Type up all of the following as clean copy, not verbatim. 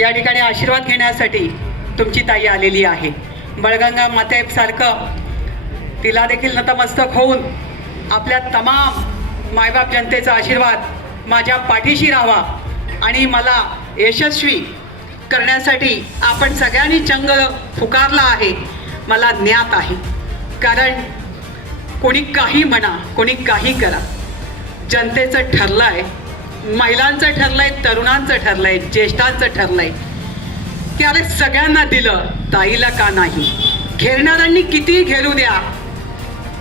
या ठिकाणी आशीर्वाद घेण्यासाठी तुमची ताई आलेली आहे. बळगंगा मातेसारखं तिला देखील नतमस्तक होऊन आपल्या तमाम मायबाप जनतेचा आशीर्वाद माझ्या पाठीशी राहावा आणि मला यशस्वी करण्यासाठी आपण सगळ्यांनी चंग फुकारला आहे. मला ज्ञात आहे, कारण कोणी काही म्हणा, कोणी काही करा, जनतेचं ठरलं आहे, महिलांचं ठरलं आहे, तरुणांचं ठरलं आहे, ज्येष्ठांचं ठरलं आहे की अरे सगळ्यांना दिलं, ताईला का नाही. घेरणाऱ्यांनी किती घेरू द्या,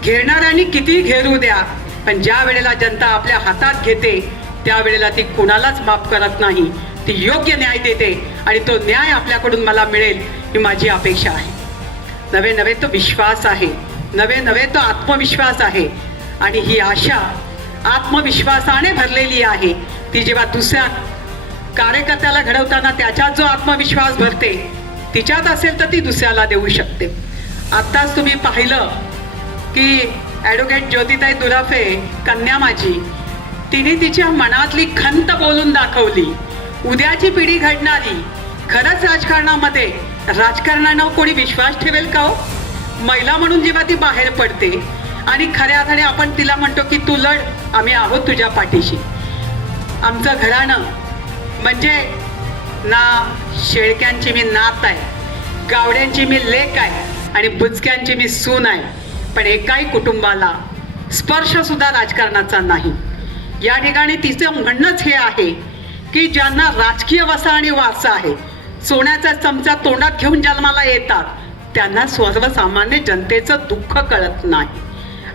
घेरणाऱ्यांनी किती घेरू द्या, पण ज्या वेळेला जनता आपल्या हातात घेते त्यावेळेला ती कुणालाच माफ करत नाही. ती योग्य न्याय देते आणि तो न्याय आपल्याकडून मला मिळेल ही माझी अपेक्षा आहे. नवे नवे तो विश्वास आहे, नवे नवे तो आत्मविश्वास आहे आणि ही आशा आत्मविश्वासाने भरलेली आहे. ती जेव्हा दुसऱ्या कार्यकर्त्याला घडवताना त्याच्यात जो आत्मविश्वास भरते तिच्यात असेल तर ती दुसऱ्याला देऊ शकते. आत्ताच तुम्ही पाहिलं की ॲडव्होकेट ज्योतिताई दुराफे कन्या माझी, तिने तिच्या मनातली खंत बोलून दाखवली. उद्याची पिढी घडणारी, खरंच राजकारणामध्ये राजकारणानं कोणी विश्वास ठेवेल का हो? महिला म्हणून जेव्हा ती बाहेर पडते आणि खऱ्या अर्थाने आपण तिला म्हणतो की तू लढ, आम्ही आहोत तुझ्या पाठीशी. आमचं घराणं म्हणजे ना शेळक्यांची मी नात आहे, गावड्यांची मी लेक आहे आणि बुचक्यांची मी सून आहे, पण एकाही कुटुंबाला स्पर्शसुद्धा राजकारणाचा नाही. या ठिकाणी तिचं म्हणणंच हे आहे की ज्यांना राजकीय वसा आणि वारसा आहे, सोन्याचा चमचा तोंडात घेऊन जन्माला येतात, त्यांना सर्वसामान्य जनतेचं दुःख कळत नाही.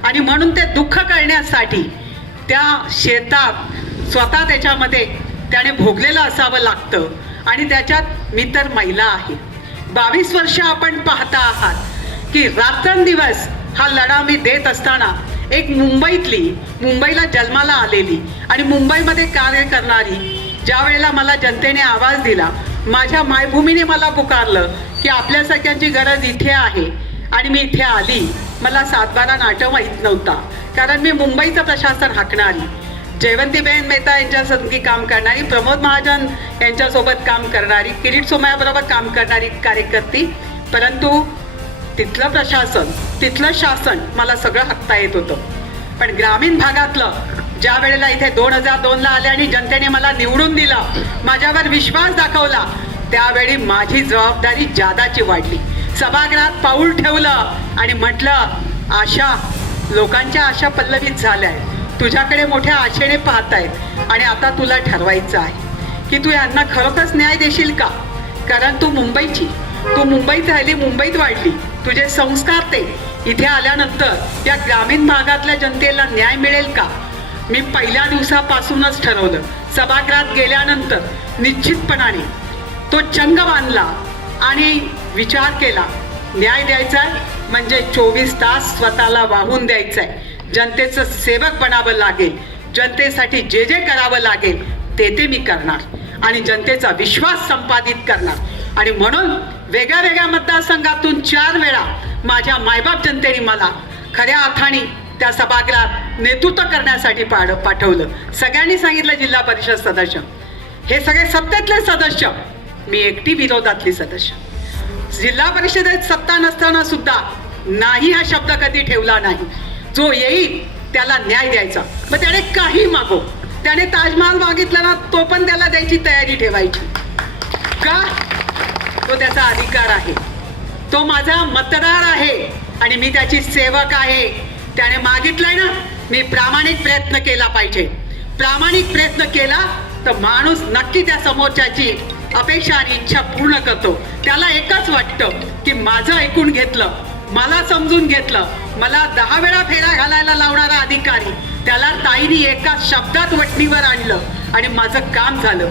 आणि म्हणून ते दुःख कळण्यासाठी त्या शेतात स्वतः त्याच्यामध्ये त्याने भोगलेलं असावं लागतं. आणि त्याच्यात मी तर महिला आहे. 22 वर्ष आपण पाहता आहात की रात्रंदिवस हा लढा मी देत असताना एक मुंबईला जन्माला आलेली आणि मुंबईमध्ये कार्य करणारी, ज्या वेळेला मला जनतेने आवाज दिला, माझ्या मायभूमीने मला पुकारलं की आपल्यासारख्यांची गरज इथे आहे आणि मी इथे आली. मला 7-12 नाटं माहीत नव्हता, कारण मी मुंबईचं प्रशासन हाकणारी, जयवंतीबेन मेहता यांच्यासंगी काम करणारी, प्रमोद महाजन यांच्यासोबत काम करणारी, किरीट सोमयाबरोबर काम करणारी कार्यकर्ती, परंतु तिथलं प्रशासन, तिथलं शासन मला सगळं हाकता येत होतं. पण ग्रामीण भागातलं ज्या वेळेला इथे 2002ला आले आणि जनतेने मला निवडून दिलं, माझ्यावर विश्वास दाखवला, त्यावेळी माझी जबाबदारी जादाची वाढली. सभागृहात पाऊल ठेवलं आणि म्हटलं, आशा, लोकांच्या आशा पल्लवित झाल्या आहेत, तुझ्याकडे मोठ्या आशेने पाहत आहेत आणि आता तुला ठरवायचं आहे की तू यांना खरोखरच न्याय देशील का. कारण तू मुंबईची, तू मुंबईत राहिली, मुंबईत वाढली, तुझे संस्कार ते इथे आल्यानंतर या ग्रामीण भागातल्या जनतेला न्याय मिळेल का. मी पहिल्या दिवसापासूनच ठरवलं, सभागृहात गेल्यानंतर निश्चितपणाने तो चंग बांधला आणि विचार केला, न्याय द्यायचा म्हणजे 24 तास स्वतःला वाहून द्यायचं आहे. जनतेचं सेवक बनावं लागेल, जनतेसाठी जे जे करावं लागेल ते मी करणार आणि जनतेचा विश्वास संपादित करणार. आणि म्हणून वेगळ्या वेगळ्या मतदारसंघातून 4 वेळा माझ्या मायबाप जनतेने मला खऱ्या अर्थाने त्या सभागृहात नेतृत्व करण्यासाठी पाठवलं. सगळ्यांनी सांगितलं जिल्हा परिषद सदस्य, हे सगळे सत्तेतले सदस्य, मी एकटी विरोधातली सदस्य. जिल्हा परिषदेत सत्ता नसताना सुद्धा नाही हा शब्द कधी ठेवला नाही. जो येईल त्याला न्याय द्यायचा, मग त्याने काही मागो, त्याने ताजमहाल मागितला ना, तो पण त्याला द्यायची तयारी ठेवायची का. तो त्याचा अधिकार आहे, तो माझा मतदार आहे आणि मी त्याची सेवक आहे. त्याने मागितलंय ना, मी प्रामाणिक प्रयत्न केला पाहिजे. प्रामाणिक प्रयत्न केला तर माणूस नक्की त्या समोरच्याची अपेक्षा आणि इच्छा पूर्ण करतो. त्याला एकच वाटतं की माझं ऐकून घेतलं, मला समजून घेतलं, मला 10 वेळा फेरा घालायला लावणारा अधिकारी, त्याला ताईनी एका शब्दात वटणीवर आणलं आणि माझं काम झालं.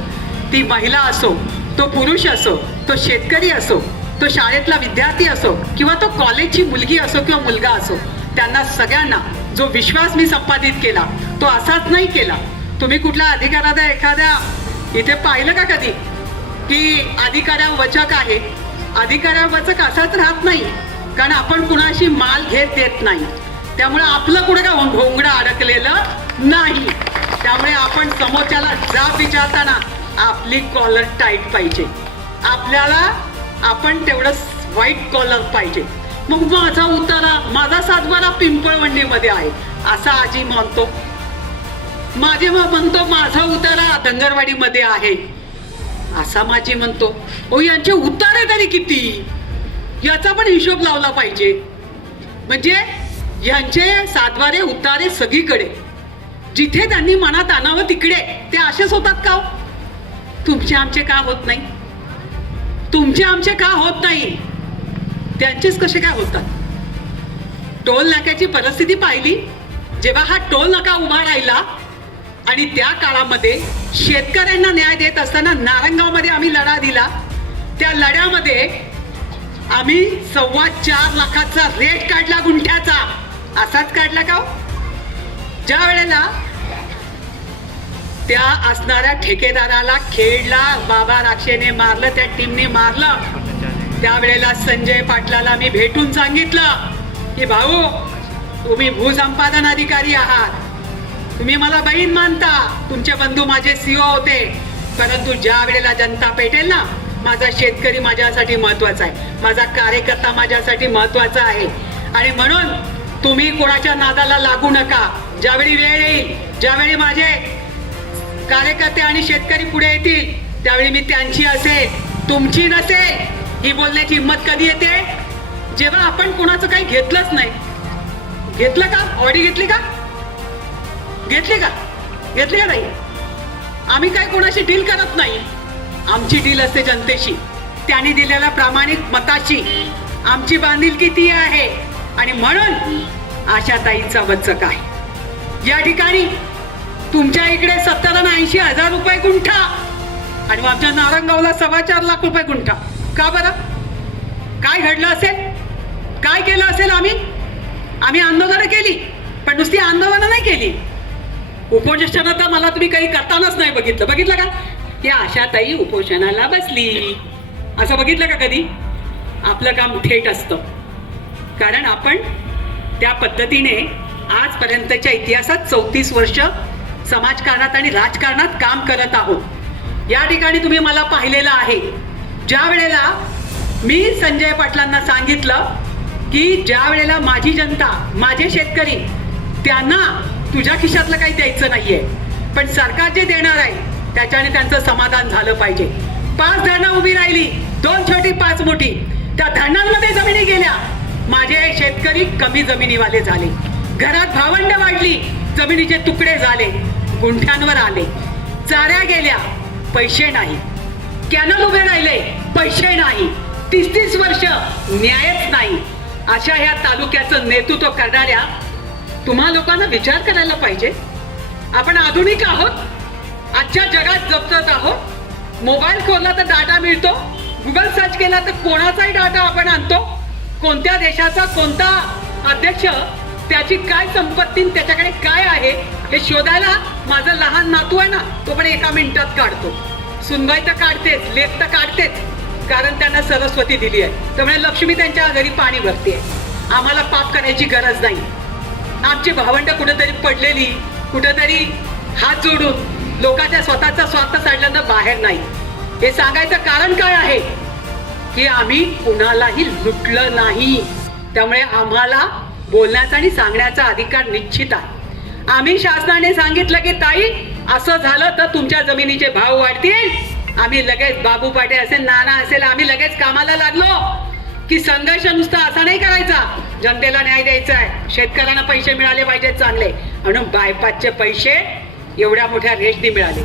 ती महिला असो, तो पुरुष असो, तो शेतकरी असो, तो शाळेतला विद्यार्थी असो किंवा तो कॉलेजची मुलगी असो किंवा मुलगा असो, त्यांना सगळ्यांना जो विश्वास मी संपादित केला तो असाच नाही केला. तुम्ही कुठल्या अधिकाऱ्याला एखाद्या इथे पाहिलं का कधी की अधिकाऱ्यावचक आहे? अधिकाऱ्यावचक असाच राहत नाही, कारण आपण कुणाशी माल घेत देत नाही, त्यामुळे आपलं कुठे का भोंगडं अडकलेलं नाही. त्यामुळे आपण समोरच्याला जाब विचारताना आपली कॉलर टाईट पाहिजे. आपल्याला आपण तेवढं व्हाईट कॉलर पाहिजे. मग माझा उतारा, माझा सातबारा पिंपळवंडीमध्ये आहे असा आजी म्हणतो. माझे म्हणतो माझा उतारा धंगरवाडीमध्ये आहे असा माझी म्हणतो. ओ यांचे उतारे तरी किती याचा पण हिशोब लावला पाहिजे. म्हणजे यांचे सातबारे उतारे सगळीकडे, जिथे त्यांनी मनात आणावं तिकडे ते असेच होतात का? तुमचे आमचे का होत नाही? तुमचे आमचे का होत नाही? त्यांचेच कसे काय होतात? टोल नाक्याची परिस्थिती पाहिली जेव्हा हा टोल नाका उभा राहिला आणि त्या काळामध्ये शेतकऱ्यांना न्याय देत असताना नारायणगावमध्ये आम्ही लढा दिला. त्या लढ्यामध्ये आम्ही 4.25 लाखाचा रेट काढला गुंठ्याचा. असाच काढला का? ज्या वेळेला त्या असणाऱ्या ठेकेदाराला खेडला बाबा राक्षेने मारलं, त्या टीमने मारलं, त्यावेळेला संजय पाटलाला मी भेटून सांगितलं की भाऊ तुम्ही भूसंपादन अधिकारी आहात, तुम्ही मला बहीण मानता, तुमचे बंधू माझे सीओ होते, परंतु ज्या वेळेला जनता पेटेल ना, माझा शेतकरी माझ्यासाठी महत्वाचा आहे, माझा कार्यकर्ता माझ्यासाठी महत्वाचा आहे. आणि म्हणून तुम्ही कोणाच्या नादाला लागू नका. ज्यावेळी वेळ येईल, ज्यावेळी माझे कार्यकर्ते आणि शेतकरी पुढे येतील, त्यावेळी मी त्यांची असेल, तुमची नसेल. ही बोलण्याची हिंमत कधी येते? जेव्हा आपण कोणाचं काही घेतलंच नाही. घेतलं का? ऑडी घेतली का? घेतली का? घेतली का नाही? आम्ही काय कोणाशी डील करत नाही. आमची डील असते जनतेशी, त्यांनी दिलेल्या प्रामाणिक मताशी. आमची बांधिलकी ती आहे. आणि म्हणून आशाताईचा वचक आहे. या ठिकाणी तुमच्या इकडे 70 आणि 80 हजार रुपये गुंठा आणि आमच्या नारायणगावला 4.25 लाख रुपये गुंठा. का बरं? काय घडलं असेल? काय केलं असेल? आम्ही आंदोलनं केली, पण नुसती आंदोलनं नाही केली. उपोषण तर मला तुम्ही काही करतानाच नाही बघितलं का? की आशाताई उपोषणाला बसली असं बघितलं का कधी? आपलं काम थेट असतं, कारण आपण त्या पद्धतीने आजपर्यंतच्या इतिहासात 34 वर्ष समाजकारणात आणि राजकारणात काम करत आहोत. या ठिकाणी तुम्ही मला पाहिलेलं आहे. ज्या वेळेला मी संजय पाटलांना सांगितलं की ज्या वेळेला माझी जनता, माझे शेतकरी, त्यांना तुझ्या खिशातलं काही द्यायचं नाहीये, पण सरकार जे देणार आहे त्याच्याने त्यांचं समाधान झालं पाहिजे. 5 धरणं उभी राहिली, 2 छोटी 5 मोठी. त्या धरणांमध्ये जमिनी गेल्या, माझे शेतकरी कमी जमिनीवाले झाले, घरात भावंड वाढली, जमिनीचे तुकडे झाले, गुंठ्यांवर आले, चाऱ्या गेल्या, पैसे नाही, कॅनल उभे राहिले, पैसे नाही, 30 वर्ष न्यायच नाही. अशा ह्या तालुक्याचं नेतृत्व करणाऱ्या तुम्हा लोकांना विचार करायला पाहिजे. आपण आधुनिक आहोत, आजच्या जगात जगत आहोत. मोबाईल खोलला तर डाटा मिळतो, गुगल सर्च केला तर कोणाचाही डाटा आपण आणतो. कोणत्या देशाचा कोणता अध्यक्ष, त्याची काय संपत्ती, त्याच्याकडे काय आहे हे शोधायला माझं लहान नातू आहे ना, तो पण 1 मिनिटात काढतो. सुनबाई तर काढतेच, लेख तर काढतेच, कारण त्यांना सरस्वती दिली आहे. त्यामुळे लक्ष्मी त्यांच्या घरी पाणी भरते. आम्हाला पाप करायची गरज नाही. आमची भावंड कुठेतरी पडलेली, कुठेतरी हात जोडून लोकांच्या स्वतःचा स्वार्थ साडल्यानं बाहेर नाही. हे सांगायचं कारण काय आहे की आम्ही कुणालाही लुटलं नाही. त्यामुळे आम्हाला बोलण्याचा आणि सांगण्याचा अधिकार निश्चित आहे. आम्ही शासनाने सांगितलं की ताई असं झालं तर तुमच्या जमिनीचे भाव वाढतील, आम्ही लगेच बाबू पाटे असेल, नाना असेल, आम्ही लगेच कामाला लागलो. की संघर्ष नुसता असा नाही करायचा, जनतेला न्याय द्यायचा आहे, शेतकऱ्यांना पैसे मिळाले पाहिजेत चांगले, म्हणून बायपासचे पैसे एवढ्या मोठ्या रेटने मिळाले.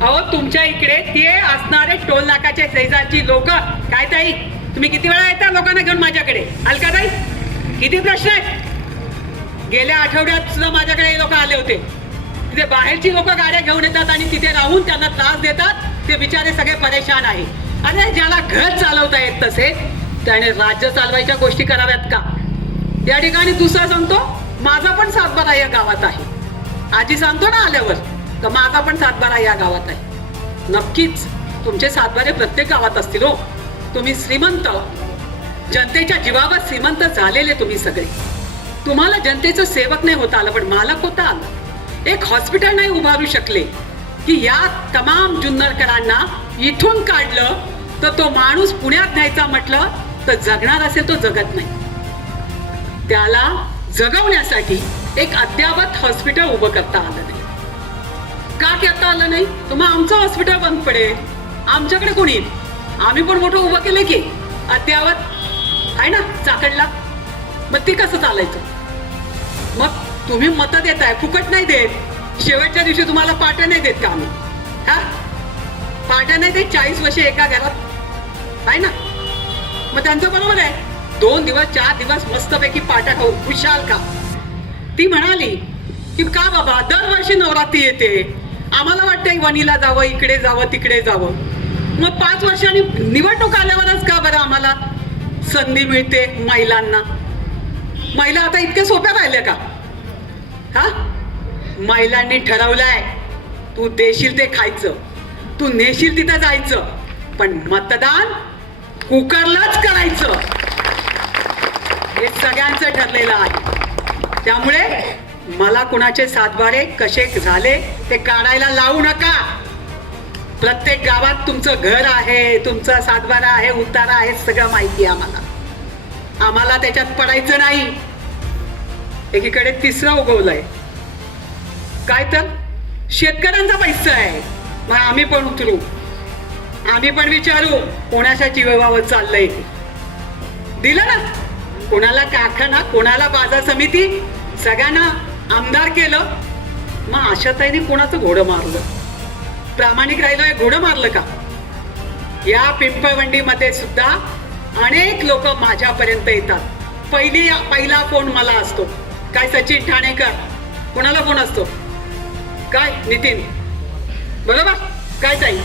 अहो तुमच्या इकडे ते असणारे टोल नाकाचे शेजारची लोक, काय ताई तुम्ही किती वेळा येता लोकांना घेऊन माझ्याकडे? अलका ताई किती प्रश्न आहेत? गेल्या आठवड्यात सुद्धा माझ्याकडे लोक आले होते. तिथे बाहेरची लोक गाड्या घेऊन येतात आणि तिथे राहून त्यांना त्रास देतात. ते बिचारे सगळे परेशान आहे. अरे ज्याला घर चालवता येत तसे त्याने राज्य चालवायच्या गोष्टी कराव्यात का? या ठिकाणी दुसरा सांगतो, माझा पण 7-12 या गावात आहे. आजी सांगतो ना आल्यावर, तर माझा पण 7-12 या गावात आहे. नक्कीच तुमचे 7-12 प्रत्येक गावात असतील हो. तुम्ही श्रीमंत, जनतेच्या जीवावर श्रीमंत झालेले तुम्ही सगळे. तुम्हाला जनतेचं सेवक नाही होता आलं, पण मालक होता आलं. एक हॉस्पिटल नाही उभारू शकले की या तमाम जुन्नरकरांना इथून काढलं तर तो माणूस पुण्यात न्यायचा म्हटलं तर जगणार असेल तो जगत नाही. त्याला जगवण्यासाठी एक अद्यावत हॉस्पिटल उभं करता आलं नाही. का करता आलं नाही? तर मग आमचं हॉस्पिटल बंद पडेल. आमच्याकडे कोणी येईल? आम्ही पण मोठं उभं केलं की अद्यावत आहे ना चाकडला. मग ते कसं चालायचं? मग तुम्ही मतं देताय, फुकट नाही देत. शेवटच्या दिवशी तुम्हाला पाट्या नाही देत का आम्ही? हा, पाट्या नाही देत 40 वर्षे एका घरात आहे ना. मग त्यांचं बरोबर आहे. 2 दिवस 4 दिवस मस्तपैकी पाट्या खाऊ खुशाल का? ती म्हणाली की का बाबा दरवर्षी नवरात्री येते, आम्हाला वाटतंय वणीला जावं, इकडे जावं, तिकडे जावं. मग 5 वर्षांनी निवडणूक आल्यावरच का बरं आम्हाला संधी मिळते महिलांना? महिला आता इतक्या सोप्या राहिल्या का? हा, महिलांनी ठरवलंय तू देशील ते खायचं, तू नेशील तिथं जायचं, पण मतदान कुकरलाच करायचं. हे सगळ्यांचं ठरलेलं आहे. त्यामुळे मला कुणाचे सातबारे कसे झाले ते काढायला लावू नका. प्रत्येक गावात तुमचं घर आहे, तुमचा सातबारा आहे, उतारा आहे, सगळं माहिती आहे आम्हाला. आम्हाला त्याच्यात पडायचं नाही. एकीकडे तिसरा उगवलाय काय तर शेतकऱ्यांचा पैसा आहे. मग आम्ही पण उतरू, आम्ही पण विचारू कोणाच्या जीवावर चाललंय. दिलं ना, कोणाला कारखाना, कोणाला बाजार समिती, सगळ्यांना आमदार केलं. मग आशाताईने कोणाचं घोडं मारलं? प्रामाणिक राहिलं, घोडं मारलं का? या पिंपळवंडीमध्ये सुद्धा अनेक लोक माझ्यापर्यंत येतात. पहिला फोन मला असतो. काय सचिन ठाणेकर? कोणाला फोन असतो? काय नितीन? बरोबर? काय ताई?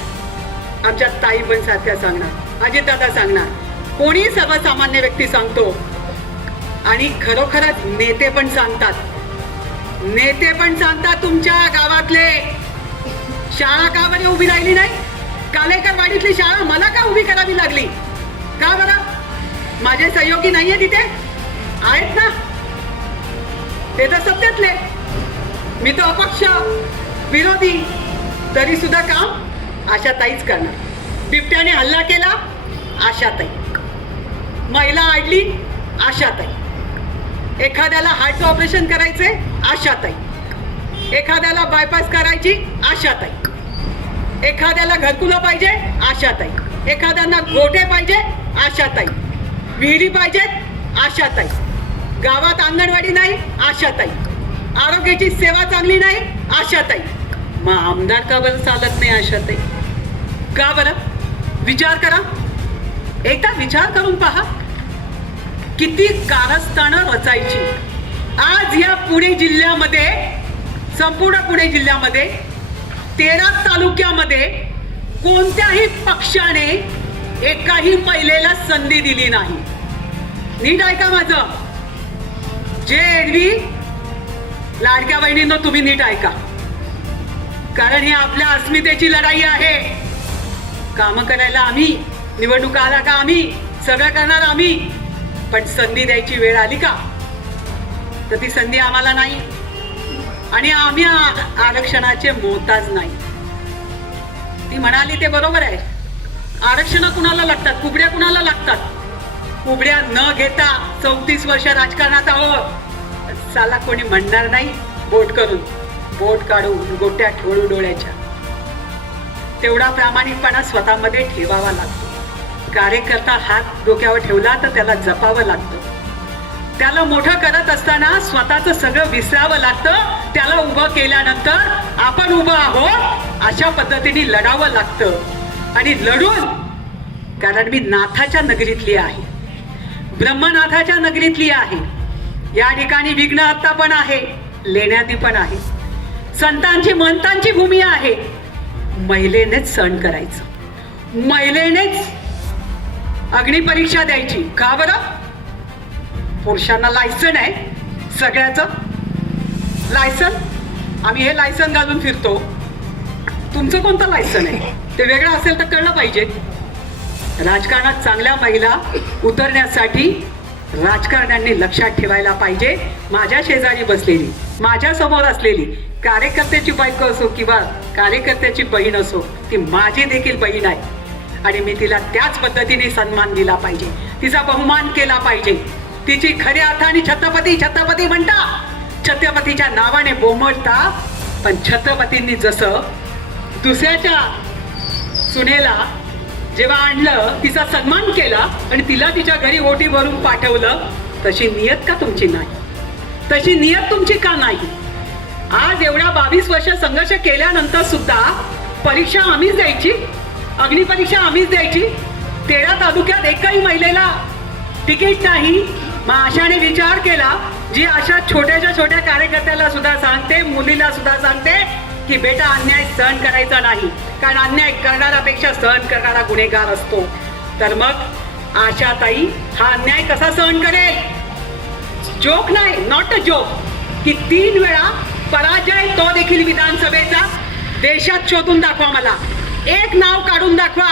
आमच्या ताई पण सारख्या सांगणार, अजितदादा सांगणार, कोणी सर्वसामान्य व्यक्ती सांगतो. आणि खरोखरच नेते पण सांगतात. नेते पण सांगतात तुमच्या गावातले शाळा का बरी उभी राहिली नाही? कालेकर वाडीतली शाळा मला का उभी करावी लागली? का बरं? माझे सहयोगी नाहीये तिथे? आहेत ना, ते तर सत्तेतले. मी तर अपक्ष विरोधी, तरी सुद्धा काम आशाताईच करणार. बिबट्याने हल्ला केला, आशाताई. महिला आडली, आशाताई. एखाद्याला हार्टचं ऑपरेशन करायचे, आशाताई. एखाद्याला बायपास करायची, आशाताई. एखाद्याला घरकुलं पाहिजे, आशाताई. एखाद्यांना गोठे पाहिजे, आशाताई. विहिरी पाहिजेत, आशाताई. गावात अंगणवाडी नाही, आशाताई. आरोग्याची सेवा चांगली नाही, आशाताई. मग आमदार का बरं चालत नाही आशाताई? का बरं? विचार करा, एकदा विचार करून पहा. किती कारस्थानं रचायची. आज या पुणे जिल्ह्यामध्ये, संपूर्ण पुणे जिल्ह्यामध्ये 13 तालुक्यामध्ये कोणत्याही पक्षाने एकाही महिलेला संधी दिली नाही. नीट ऐका माझं. जे एरवी लाडक्या बहिणींनो, तुम्ही नीट ऐका, कारण ही आपल्या अस्मितेची लढाई आहे. काम करायला आम्ही, निवडणुका आला का आम्ही, सगळं करणार आम्ही, पण संधी द्यायची वेळ आली का तर ती संधी आम्हाला नाही. आणि आम्ही आरक्षणाचे मोहताज नाही. ती म्हणाली ते बरोबर आहे. आरक्षण कुणाला लागतात? कुबड्या कुणाला लागतात? कुबड्या न घेता 34 वर्ष राजकारणात आहोत. साला कोणी म्हणणार नाही बोट करून, बोट काढून गोट्या ठोळू डोळ्याच्या. तेवढा प्रामाणिकपणा स्वतःमध्ये ठेवावा लागतो. कार्यकर्ता हात डोक्यावर ठेवला तर त्याला जपावं लागतं. त्याला मोठं करत असताना स्वतःचं सगळं विसरावं लागतं. त्याला उभं केल्यानंतर आपण उभं आहोत अशा पद्धतीने लढावं लागतं. आणि लढून, कारण मी नाथाच्या नगरीतली आहे, ब्रह्मनाथाच्या नगरीतली आहे. या ठिकाणी विघ्नहर्ता पण आहे, लेण्यादी पण आहे, संतांची महंतांची भूमी आहे. महिलेनेच सण करायचं, महिलेनेच अग्निपरीक्षा द्यायची. का बरं? पुरुषांना लायसन आहे सगळ्याचं. लायसन, आम्ही हे लायसन घालून फिरतो. तुमचं कोणतं लायसन आहे ते वेगळं असेल तर कळलं पाहिजे. राजकारणात चांगल्या महिला उतरण्यासाठी राजकारण्यांनी लक्षात ठेवायला पाहिजे. माझ्या शेजारी बसलेली, माझ्या समोर असलेली कार्यकर्त्याची बायको असो किंवा कार्यकर्त्याची बहीण असो, ती माझी देखील बहीण आहे. आणि मी तिला त्याच पद्धतीने सन्मान दिला पाहिजे, तिचा बहुमान केला पाहिजे. तिची खऱ्या अर्थाने छत्रपती छत्रपती म्हणता, छत्रपतीच्या नावाने बोंबळता. पण छत्रपतींनी जसं दुसऱ्याच्या सुनेला जेव्हा आणलं, तिचा सन्मान केला आणि तिला तिच्या घरी ओटी भरून पाठवलं, तशी नियत का तुमची नाही? तशी नियत तुमची का नाही? आज एवढा 22 वर्ष संघर्ष केल्यानंतर सुद्धा परीक्षा आम्हीच द्यायची, अग्निपरीक्षा आम्हीच द्यायची. 13 तालुक्यात एकही महिलेला तिकीट नाही. मग आशाने विचार केला, जी अशा छोट्याच्या छोट्या कार्यकर्त्याला सुद्धा सांगते, मुलीला सुद्धा सांगते की बेटा अन्याय सहन करायचा नाही, कारण अन्याय करणारापेक्षा सहन करणारा गुन्हेगार असतो. तर मग आशाताई हा अन्याय कसा सहन करेल? जोक नाही, नॉट अ जोक, की 3 वेळा पराजय, तो देखील विधानसभेचा. देशात शोधून दाखवा मला, एक नाव काढून दाखवा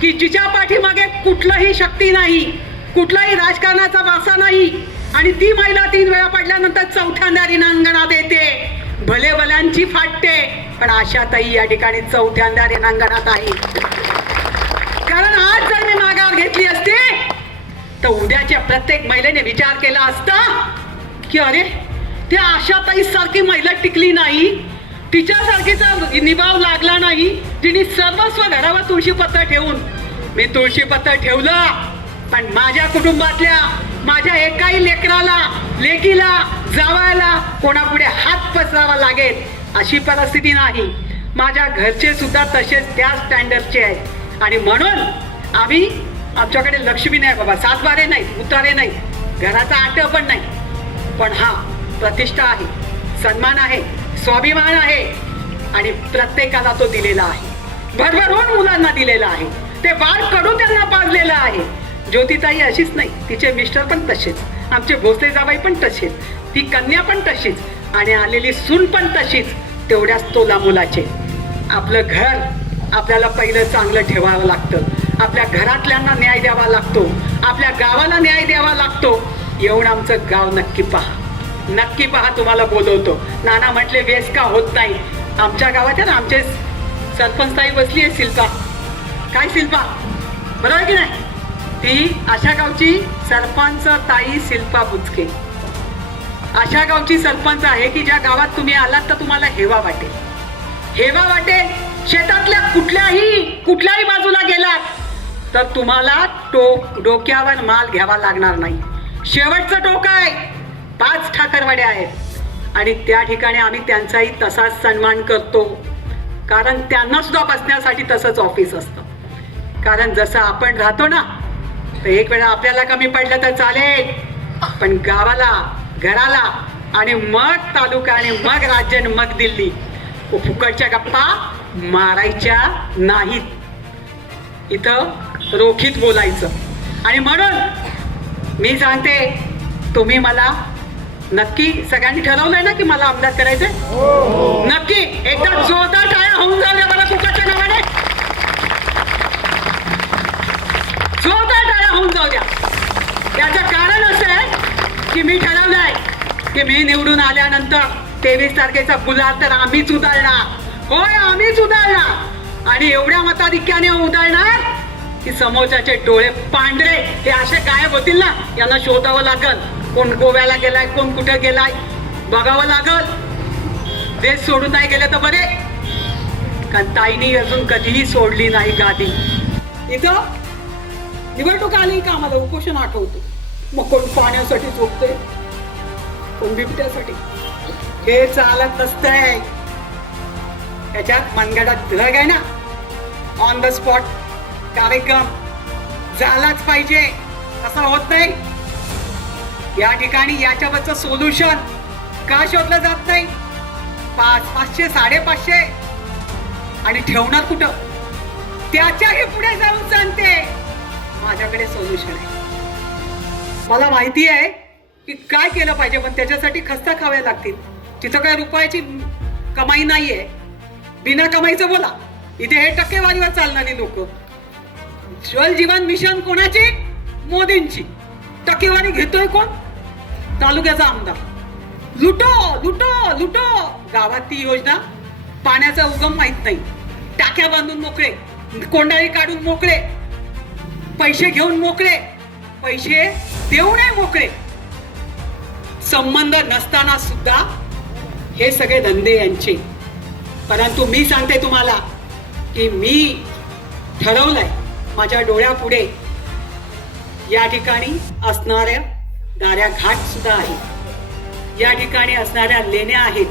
की जिच्या पाठीमागे कुठलंही शक्ती नाही, कुठलाही राजकारणाचा वासा नाही, आणि ती महिला 3 वेळा पडल्यानंतर चौथ्यांदा रिणांगणात येते. भले भल्यांची फाटते, पण आशाताई या ठिकाणी चौथ्यांदा रिणांगणात आहे. कारण आज जर मी माघार घेतली असते तर उद्याच्या प्रत्येक महिलेने विचार केला असता की अरे, त्या आशाताई सारखी महिला टिकली नाही, तिच्यासारखीचा निभाव लागला नाही, तिने सर्वस्व घरावर तुळशीपत्र ठेवून. मी तुळशीपत्र ठेवलं, पण माझ्या कुटुंबातल्या माझ्या एकाही लेकराला, लेकीला, जावायला कोणापुढे हात पसरावा लागेल अशी परिस्थिती नाही. माझ्या घरचे सुद्धा तसेच त्या स्टँडर्डचे आहेत. आणि म्हणून आमच्याकडे लक्ष्मी नाही बाबा, 7 बारे नाही, उतारे नाही, घराचा आटं पण नाही, पण हा प्रतिष्ठा आहे, सन्मान आहे, स्वाभिमान आहे, आणि प्रत्येकाला तो दिलेला आहे. भरभरून मुलांना दिलेला आहे, ते बाळ कडू त्यांना पाजलेलं आहे. ज्योतिताई अशीच नाही, तिचे मिस्टर पण तसेच, आमचे भोसले जाबाई पण तसेच, ती कन्या पण तशीच, आणि आलेली सून पण तशीच, तेवढ्याच तोला मुलाचे. आपलं घर आपल्याला पहिलं चांगलं ठेवावं लागतं, आपल्या घरातल्यांना न्याय द्यावा लागतो, आपल्या गावाला न्याय द्यावा लागतो. येऊन आमचं गाव नक्की पहा, नक्की पहा, तुम्हाला बोलवतो. नाना म्हटले वेस का होत नाही. आमच्या गावात आहे ना, आमचे सरपंच ताई बसली आहे, शिल्पा. काय शिल्पा, बरोबर आहे की नाही? ती अशा गावची सरपंच ताई शिल्पा बुचके अशा गावची सरपंच आहे की ज्या गावात तुम्ही आलात तर तुम्हाला हेवा वाटेल, हेवा वाटेल. शेतातल्या कुठल्याही बाजूला गेलात तर तुम्हाला डोक्यावर माल घ्यावा लागणार नाही. शेवटचं टोक आहे, 5 ठाकरवाड्या आहेत, आणि त्या ठिकाणी आम्ही त्यांचाही तसाच सन्मान करतो, कारण त्यांना सुद्धा बसण्यासाठी तसंच ऑफिस असतं. कारण जसं आपण राहतो ना, तर एक वेळा आपल्याला कमी पडलं तर चालेल, पण गावाला, घराला, आणि मग तालुका, आणि मग राज्य, आणि मग दिल्ली, फुकटच्या गप्पा मारायच्या नाहीत. इथं रोखीत बोलायचं. आणि म्हणून मी सांगते, तुम्ही मला नक्की, सगळ्यांनी ठरवलंय ना की मला आमदार करायचंय? नक्की एकदा जोरदार टाळ्या होऊन जाऊ द्या मला फुकटच्या नावाने, जोरदार टाळ्या होऊन जाऊ द्या. याचं कारण असं आहे की मी ठरवलंय की मी निवडून आल्यानंतर 23 तारखेचा गुलाल तर आम्हीच उधळणार. होय, आम्हीच उधळणार, आणि एवढ्या मताधिक्याने उधळणार की समोरच्याचे डोळे पांढरे हे असे गायब होतील ना. यांना शोधावं लागल, कोण गोव्याला गेलाय, कोण कुठं गेलाय, बघावं लागल. देश सोडून नाही गेले तर बरे, कारण ताईनी अजून कधीही सोडली नाही गादी. इथं निवडणूक आली का आम्हाला उपोषण आठवतो. मग कोण पाण्यासाठी झोपते, कोण बिबट्यासाठी. हे चालत नसतंय. त्याच्यात मनगडात धग आहे ना, ऑन द स्पॉट कार्यक्रम झालाच पाहिजे, असं होत नाही. या ठिकाणी याच्यावरचं सोल्युशन का शोधलं जात नाही? 500, 550, आणि ठेवणार कुठं? त्याच्याही पुढे जाऊन सांगते माझ्याकडे सोल्युशन आहे. मला माहिती आहे की काय केलं पाहिजे, पण त्याच्यासाठी खस्ता खाव्या लागतील. तिथं काय रुपयाची कमाई नाहीये, बिना कमाईचं बोला. इथे हे टक्केवारीवर चालणारी लोक. जल जीवन मिशन कोणाची? मोदींची. टक्केवारी घेतोय कोण? तालुक्याचा आमदार. लुटो लुटो लुटो. गावात ती योजना, पाण्याचा उगम माहित नाही, टाक्या बांधून मोकळे. कोंडाळी काढून मोकळे, पैसे घेऊन मोकळे, पैसे देऊनही मोकळे, संबंध नसताना सुद्धा हे सगळे धंदे यांचे. परंतु मी सांगते तुम्हाला की मी ठरवलंय, माझ्या डोळ्यापुढे या ठिकाणी असणाऱ्या दाऱ्या घाट सुद्धा आहे, या ठिकाणी असणाऱ्या लेण्या आहेत.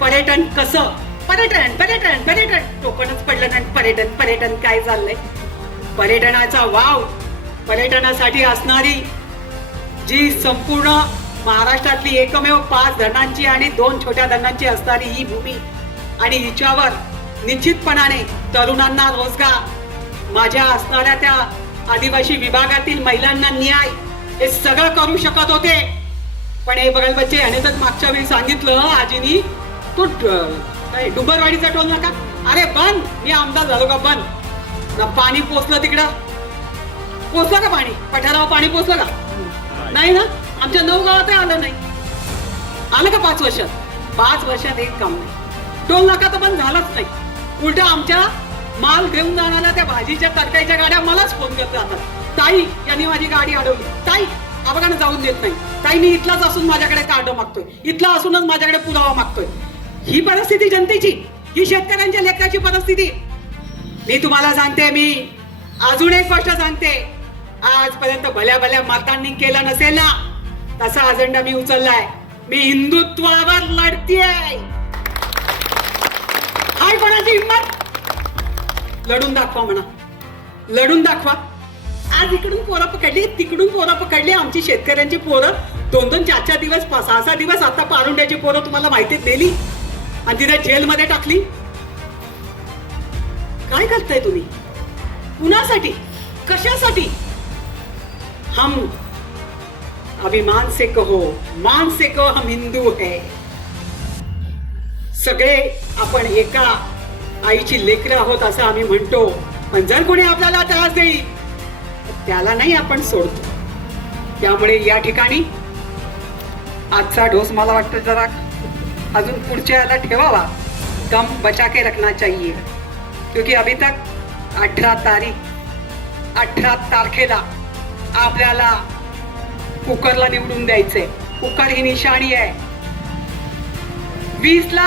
पर्यटन कसं, पर्यटन पर्यटन पर्यटन टोपणच पडलं नाही. पर्यटन पर्यटन काय चाललंय? पर्यटनाचा वाव, पर्यटनासाठी असणारी जी संपूर्ण महाराष्ट्रातली एकमेव 5 धरणांची आणि 2 छोट्या धरणांची असणारी ही भूमी, आणि हिच्यावर निश्चितपणाने तरुणांना रोजगार, माझ्या असणाऱ्या त्या आदिवासी विभागातील महिलांना न्याय, हे सगळं करू शकत होते. पण हे बघायला बच्चे याने तर मागच्या वेळी सांगितलं आजीनी, तो डुंबरवाडीचा टोल नका, अरे बंद, मी आमदार झालो का बंद ना. पाणी पोचलं तिकडं, पोचलं का पाणी? पठारावर पाणी पोचलं का? नाही ना. आमच्या 9 गावातही आलं नाही. आलं का 5 वर्षात? 5 वर्षात एक काम नाही. टोल नाका तर बंद झालाच नाही. उलट आमच्या माल घेऊन जाणाऱ्या त्या भाजीच्या तडकाईच्या गाड्या मलाच फोन करत राहतात, ताई यांनी माझी गाडी अडवली, ताई आबागाने जाऊन देत नाही, ताई मी इथलाच असून माझ्याकडे कार्ड मागतोय, इथला असूनच माझ्याकडे पुरावा मागतोय. ही परिस्थिती जनतेची, ही शेतकऱ्यांच्या लेकराची परिस्थिती. मी तुम्हाला सांगते, मी अजून एक गोष्ट सांगते, आजपर्यंत भल्या भल्या मातांनी केलं नसेल ना तसा अजेंडा मी उचललाय. मी हिंदुत्वावर लढतीये. हाय कोणाची हिंमत? लढून दाखवा म्हणा, लढून दाखवा. आज इकडून पोरं पकडली, तिकडून पोरं पकडली. आमची शेतकऱ्यांची पोरं 2-2, 4-4 दिवस, 6-6 दिवस आता पारुंड्याची पोरं तुम्हाला माहिती नेली आणि तिथे जेलमध्ये टाकली. काय करताय तुम्ही? कुणासाठी, कशासाठी? हम अभिमान से कहो, मान से कहो, हम हिंदू है. सगळे आपण एका आईची लेकरं आहोत असं आम्ही म्हणतो. पण जर कोणी आपल्याला त्रास देईल त्याला नाही आपण सोडतो. त्यामुळे या ठिकाणी आजचा डोस मला वाटतं जरा अजून पुढच्या याला ठेवावा. दम बचा के रखना चाहिए, क्योंकि अभी तक 18 तारखेला आपल्याला कुकरला निवडून द्यायचंय. कुकर ही निशाणी आहे. 20ला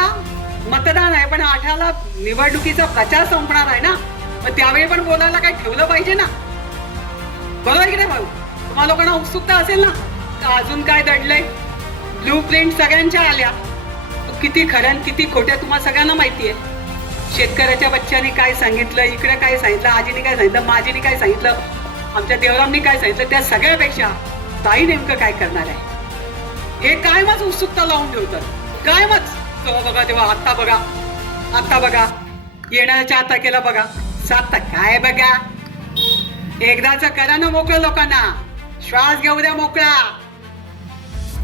मतदान आहे, पण 18ला निवडणुकीचा प्रचार संपणार आहे ना. मग त्यावेळी पण बोलायला काय ठेवलं पाहिजे ना, बरोबर की नाही भाऊ? तुम्हाला लोकांना उत्सुकता असेल ना का अजून काय दडलंय? ब्लू प्रिंट सगळ्यांच्या आल्या, किती खऱ्या किती खोट्या तुम्हाला सगळ्यांना माहिती आहे. शेतकऱ्याच्या बच्च्याने काय सांगितलं, इकडे काय सांगितलं, आजीने काय सांगितलं, माझीने काय सांगितलं, आमच्या देवरामनी काय सांगितलं, त्या सगळ्यापेक्षा ताई नेमकं काय करणार आहे हे कायमच उत्सुकता लावून ठेवतात. कायमच बघा, तेव्हा आत्ता बघा, येणाऱ्या 4 तारखेला बघा, 7 काय बघा. एकदाच करा ना मोकळं, लोकांना श्वास घेऊ द्या मोकळा.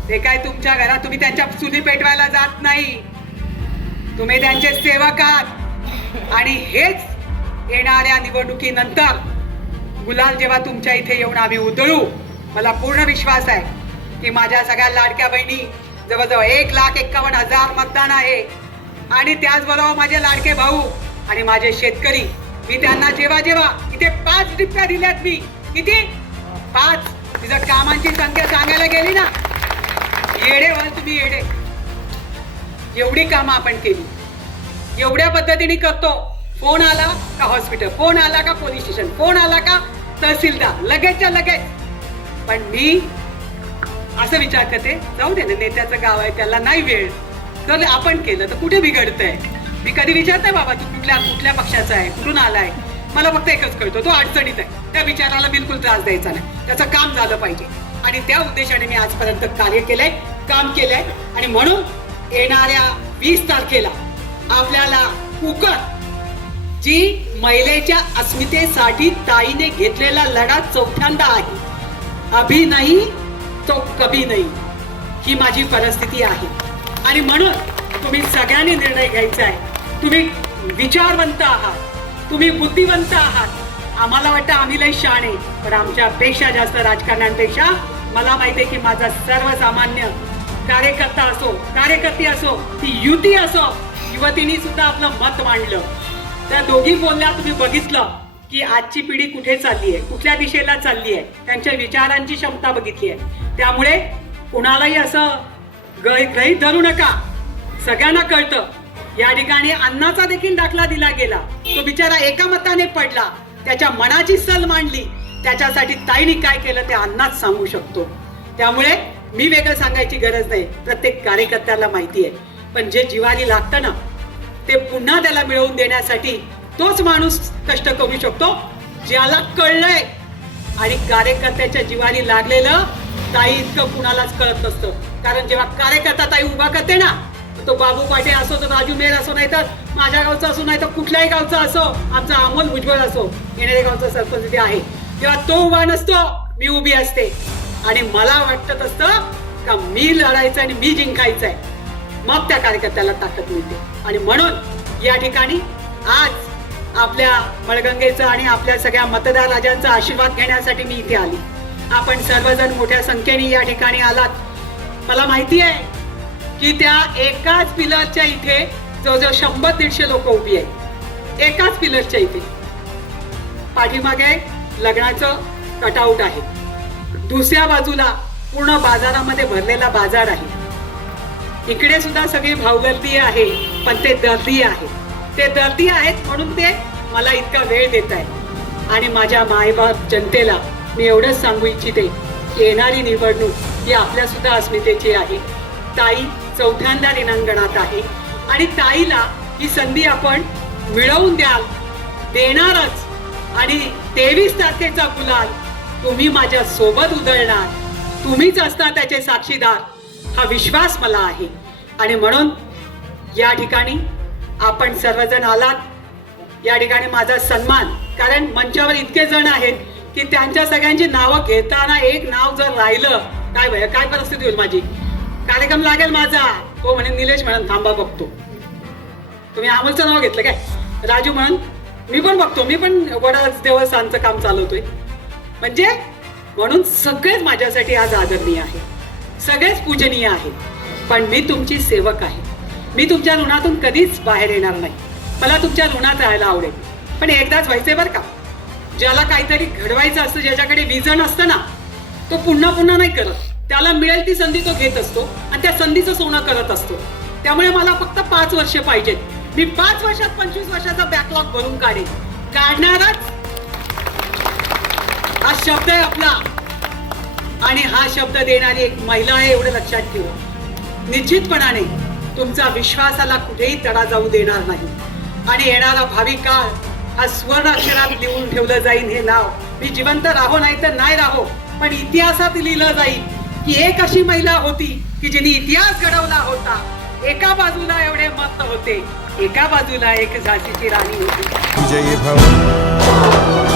ते काय तुमच्या घरात तुम्ही त्यांच्या चुली पेटवायला जात नाही, तुम्ही त्यांचे सेवक आहात. आणि हेच येणाऱ्या निवडणुकीनंतर गुलाल जेव्हा तुमच्या इथे येऊन आम्ही उधळू, मला पूर्ण विश्वास आहे की माझ्या सगळ्या लाडक्या बहिणी, जवळजवळ 1,51,000 मतदान आहे. आणि त्याचबरोबर माझे लाडके भाऊ आणि माझे शेतकरी, मी त्यांना जेव्हा जेव्हा इथे 5 टिप्प्या दिल्यात, मी किती 5, तिथं कामांची संख्या सांगायला गेली ना, येडे व्हाल तुम्ही, येडे. एवढी कामं आपण केली, एवढ्या पद्धतीने करतो. फोन आला का हॉस्पिटल, फोन आला का पोलीस स्टेशन, फोन आला का तहसीलदार, लगेचच्या लगेच. पण मी असं विचार करते, जाऊ दे ना, नेत्याचं गाव आहे, त्याला नाही वेळ, तर आपण केलं तर कुठे बिघडतंय. मी कधी विचारते बाबा तू कुठल्या पक्षाचा आहे, कुठून आलाय, मला फक्त एकच कळतो, तो अडचणीत आहे. त्या विचाराला बिलकुल त्रास द्यायचा नाही, त्याचं काम झालं पाहिजे. आणि त्या उद्देशाने मी आजपर्यंत कार्य केलंय, काम केलंय. आणि म्हणून येणाऱ्या 20 तारखेला आपल्याला कुकर, जी महिलेच्या अस्मितेसाठी ताईने घेतलेला लढा 4थ्यांदा आहे, अभी नाही तो कभी नाही, ही माझी परिस्थिती आहे. आणि म्हणून तुम्ही सगळ्यांनी निर्णय घ्यायचा आहे. तुम्ही विचारवंत आहात, तुम्ही बुद्धिवंत आहात. आम्हाला वाटतं आम्ही लई शहाणे, पण आमच्यापेक्षा जास्त राजकारण्यांपेक्षा मला माहिती आहे की माझा सर्वसामान्य कार्यकर्ता असो, कार्यकर्ती असो, ती युती असो, युवतींनी सुद्धा आपलं मत मांडलं. त्या दोघी बोलल्या तुम्ही बघितलं की आजची पिढी कुठे चालली आहे, कुठल्या दिशेला चालली आहे, त्यांच्या विचारांची क्षमता बघितली आहे. त्यामुळे कुणालाही असं गृहीत धरू नका. सगळ्यांना कळतं या ठिकाणी अण्णाचा देखील दाखला दिला गेला. तो बिचारा एका मताने पडला, त्याच्या मनाची सल मांडली. त्याच्यासाठी ताईने काय केलं ते अण्णाच सांगू शकतो. त्यामुळे मी वेगळं सांगायची गरज नाही, प्रत्येक कार्यकर्त्याला माहिती आहे. पण जे जिव्हारी लागतं ना ते पुन्हा त्याला मिळवून देण्यासाठी तोच माणूस कष्ट करू शकतो ज्याला कळलंय. आणि कार्यकर्त्याच्या जिव्हारी लागलेलं ताई इतकं कुणालाच कळत नसतं. कारण जेव्हा कार्यकर्ता ताई उभा करते ना, तो बाबू पाटे असो, तर राजू मेर असो, नाही तर माझ्या गावचा असो, नाही तर कुठल्याही गावचा असो, आमचा अमोल भुजबळ असो, येणारे गावचा सरपंच जे आहे, तेव्हा तो उभा नसतो, मी उभी असते. आणि मला वाटत असतं का मी लढायचं आणि मी जिंकायचंय, मग त्या कार्यकर्त्याला ताकद मिळते. आणि म्हणून या ठिकाणी आज आपल्या मळगंगेचं आणि आपल्या सगळ्या मतदार राजांचा आशीर्वाद घेण्यासाठी मी इथे आली. आपण सर्वजण मोठ्या संख्येने या ठिकाणी आलात. मला माहिती आहे की त्या एकाच पिलरच्या इथे जवळजवळ 100-150 लोक उभी आहेत. एकाच पिलरच्या इथे पाठीमागे लग्नाचं कटआउट आहे, दुसऱ्या बाजूला पूर्ण बाजारामध्ये भरलेला बाजार आहे. इकडे सुद्धा सगळी भावगर्दी आहे, पण ते दर्दी आहे. ते दर्दी आहेत म्हणून ते मला इतका वेळ देत आहे. आणि माझ्या मायबाप जनतेला मी एवढंच सांगू इच्छिते की येणारी निवडणूक ही आपल्या सुद्धा अस्मितेची आहे. ताई चौथ्यांदा रिंगणात आहे आणि ताईला ही संधी आपण मिळवून देणारच. आणि 23 तारखेचा गुलाल तुम्ही माझ्या सोबत उधळणार, तुम्हीच असता त्याचे साक्षीदार, हा विश्वास मला आहे. आणि म्हणून या ठिकाणी आपण सर्वजण आलात, या ठिकाणी माझा सन्मान. कारण मंचावर इतके जण आहेत की त्यांच्या सगळ्यांची नावं घेताना एक नाव जर राहिलं, काय भय काय परिस्थिती होईल माझी. कार्यक्रम लागेल माझा, तो म्हणे निलेश म्हणून थांबा बघतो. तुम्ही अमोलचं नाव घेतलं काय, राजू म्हणून मी पण बघतो, मी पण वडाच देवस्थानचं काम चालवतोय. म्हणजे म्हणून सगळेच माझ्यासाठी आज आदरणीय आहे, सगळेच पूजनीय आहे. पण मी तुमची सेवक आहे. मी तुमच्या ऋणातून कधीच बाहेर येणार नाही. मला तुमच्या ऋणात राहायला आवडेल. पण एकदाच व्हायचंय बरं का. ज्याला काहीतरी घडवायचं असतं, ज्याच्याकडे विजन असतं ना, तो पुन्हा पुन्हा नाही करत. त्याला मिळेल ती संधी तो घेत असतो आणि त्या संधीचं सोनं करत असतो. त्यामुळे मला फक्त 5 वर्ष पाहिजेत. मी 5 वर्षात 25 वर्षाचा बॅकलॉग भरून काढेन. काढणारच, हा शब्द आहे आपला. आणि हा शब्द देणारी एक महिला आहे, एवढं लक्षात ठेवा. निश्चितपणाने तुमचा विश्वासाला कुठेही तडा जाऊ देणार नाही. आणि येणारा भावी काळ हा स्वर्ण अक्षरात लिहून ठेवलं जाईल. हे नाव मी जिवंत राहो नाही तर नाही राहो, पण इतिहासात लिहिलं जाईल की एक अशी महिला होती की जिने इतिहास घडवला होता. एका बाजूला एवढे मत होते, एका बाजूला एक झाशीची राणी होती. जय भव